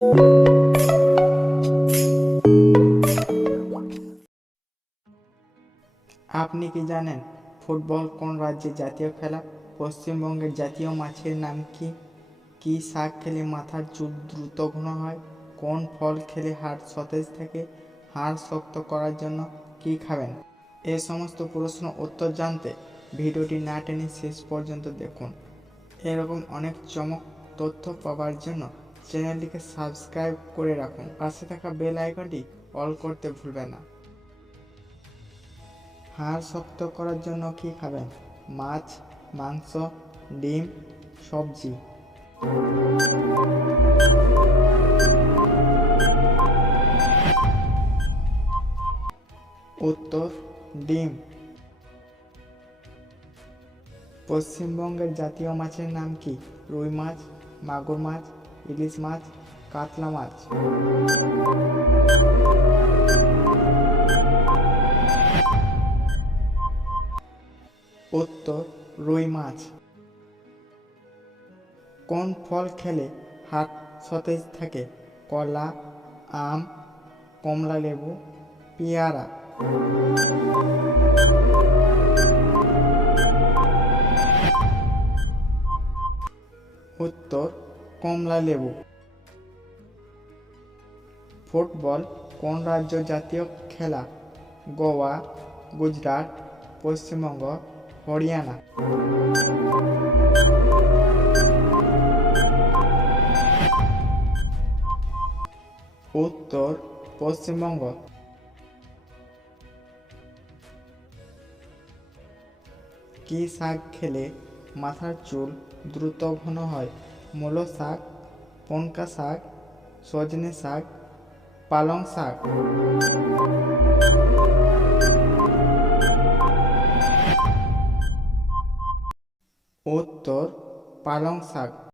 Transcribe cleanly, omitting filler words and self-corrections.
আপনি কি জানেন ফুটবল কোন রাজ্যের জাতীয় খেলা? পশ্চিমবঙ্গের জাতীয় মাছের নাম কি? কি শাক খেলে মাথার চুল দ্রুত ঘন হয়? কোন ফল খেলে হাড় সতেজ থাকে? হাড় শক্ত করার জন্য কি খাবেন? এই সমস্ত প্রশ্ন উত্তর জানতে ভিডিওটি না টেনে শেষ পর্যন্ত দেখুন। এরকম অনেক চমক তথ্য পাওয়ার জন্য চ্যানেলটিকে সাবস্ক্রাইব করে রাখুন। পাশে থাকা বেল আইকনটি অল করতে ভুলবেন না। হাড় শক্ত করার জন্য কি খাবেন? মাছ, মাংস, ডিম, সবজি। উত্তর ডিম। পশ্চিমবঙ্গের জাতীয় মাছের নাম কি? রুই মাছ, মাগুর মাছ, ইলিশ মাছ, কাতলা মাছ। উত্তর রুই মাছ। কোন ফল খেলে হাড় সতেজ থাকে? কলা, আম, কমলা লেবু, পেয়ারা। উত্তর কমলা লেবু। ফুটবল কোন রাজ্য জাতীয় খেলা? গোয়া, গুজরাট, পশ্চিমবঙ্গ, হরিয়ানা। উত্তর পশ্চিমবঙ্গ। কি শাক খেলে মাথার চুল দ্রুত ঘন হয়? মূলো শাক, পনকা শাক, সজনে শাক, পালং শাক। উত্তর পালং শাক।